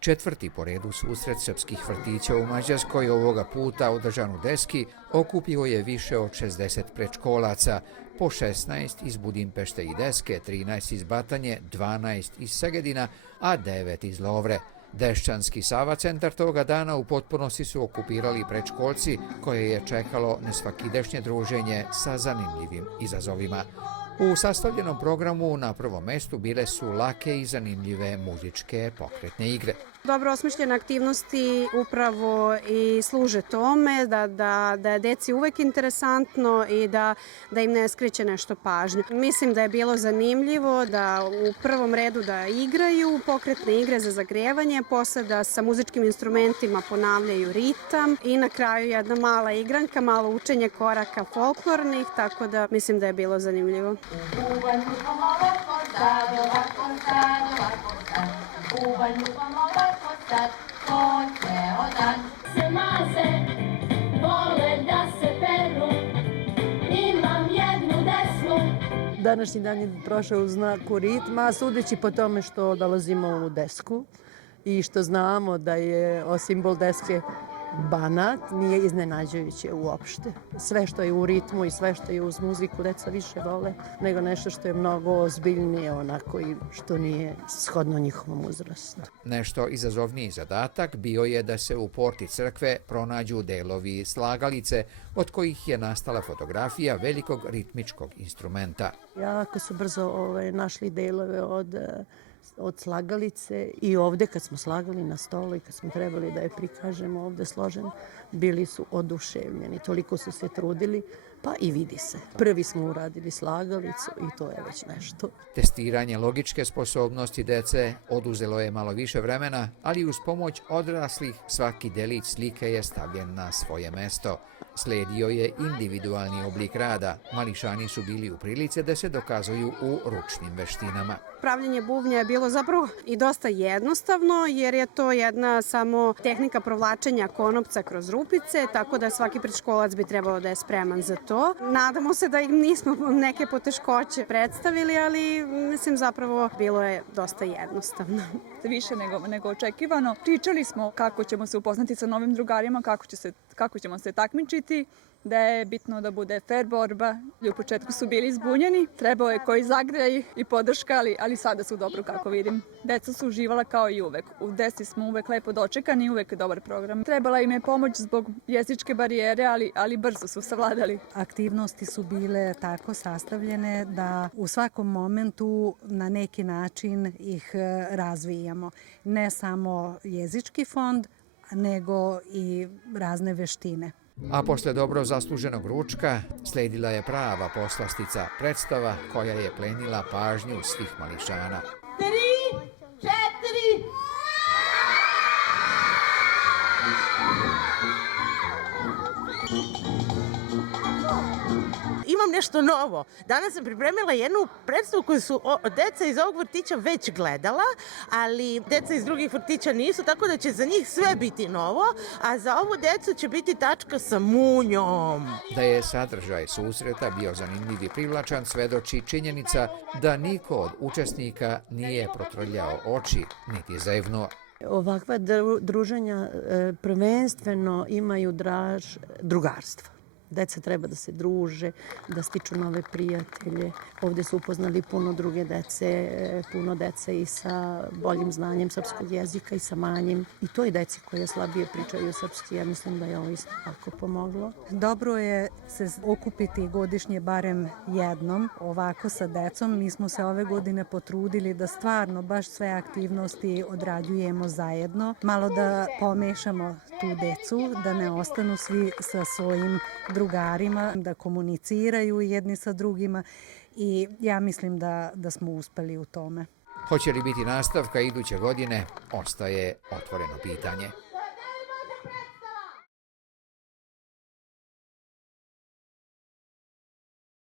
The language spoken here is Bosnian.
Četvrti po redu susret srpskih vrtića u Mađarskoj ovoga puta održan u Deski okupio je više od 60 predškolaca, po 16 iz Budimpešte i Deske, 13 iz Batanje, 12 iz Segedina, a 9 iz Lovre. Dešćanski Sava centar toga dana u potpunosti su okupirali predškolci koje je čekalo nesvakidašnje druženje sa zanimljivim izazovima. U sastavljenom programu na prvom mestu bile su lake i zanimljive muzičke pokretne igre. Dobro osmišljene aktivnosti upravo i služe tome da je deci uvek interesantno i da im ne skreće nešto pažnju. Mislim da je bilo zanimljivo da u prvom redu da igraju pokretne igre za zagrevanje, posle da sa muzičkim instrumentima ponavljaju ritam i na kraju jedna mala igranka, malo učenje koraka folklornih, tako da mislim da je bilo zanimljivo. Današnji dan je prošao u znaku ritma, sudeći po tome što dolazimo u Desku i što znamo da je simbol Deske Banat, nije iznenađujuće uopšte. Sve što je u ritmu i sve što je uz muziku deca više vole nego nešto što je mnogo ozbiljnije onako i što nije shodno njihovom uzrastu. Nešto izazovniji zadatak bio je da se u porti crkve pronađu delovi slagalice od kojih je nastala fotografija velikog ritmičkog instrumenta. Jako su brzo našli delove od slagalice i ovde kad smo slagali na stolu i kad smo trebali da je prikažemo ovde složen, bili su oduševljeni. Toliko su se trudili, pa i vidi se. Prvi smo uradili slagalicu i to je već nešto. Testiranje logičke sposobnosti dece oduzelo je malo više vremena, ali uz pomoć odraslih svaki delić slike je stavljen na svoje mesto. Sledio je individualni oblik rada. Mališani su bili u prilici da se dokazuju u ručnim veštinama. Pravljenje bubnja je bilo zapravo i dosta jednostavno jer je to jedna samo tehnika provlačenja konopca kroz rupice, tako da svaki predškolac bi trebalo da je spreman za to. Nadamo se da im nismo neke poteškoće predstavili, ali mislim zapravo bilo je dosta jednostavno. Više nego očekivano. Pričali smo kako ćemo se upoznati sa novim drugarima, kako ćemo se takmičiti, da je bitno da bude fair borba. U početku su bili zbunjeni, trebao je koji zagraj i podrška, ali sada su dobro kako vidim. Deca su uživala kao i uvek. U Desi smo uvek lepo dočekani i uvek dobar program. Trebala im je pomoć zbog jezičke barijere, ali brzo su savladali. Aktivnosti su bile tako sastavljene da u svakom momentu na neki način ih razvijamo. Ne samo jezički fond, nego i razne veštine. A posle dobro zasluženog ručka sledila je prava poslastica, predstava koja je plenila pažnju svih mališana. 3, 4... Imam nešto novo. Danas sam pripremila jednu predstavu koju su deca iz ovog vrtića već gledala, ali deca iz drugih vrtića nisu, tako da će za njih sve biti novo, a za ovu decu će biti tačka sa munjom. Da je sadržaj susreta bio zanimljiv i privlačan svedoči činjenica da niko od učesnika nije protrljao oči niti zevnuo. Ovakva druženja prvenstveno imaju drugarstvo. Deca treba da se druže, da stiču nove prijatelje. Ovde su upoznali puno druge dece, puno dece i sa boljim znanjem srpskog jezika i sa manjim. I to i deci koje slabije pričaju srpski. Ja mislim da je ovo isto tako pomoglo. Dobro je se okupiti godišnje barem jednom, ovako sa decom. Mi smo se ove godine potrudili da stvarno baš sve aktivnosti odrađujemo zajedno. Malo da pomešamo tu decu, da ne ostanu svi sa svojim drugarima, da komuniciraju jedni sa drugima i ja mislim da smo uspeli u tome. Hoće li biti nastavka iduće godine, ostaje otvoreno pitanje.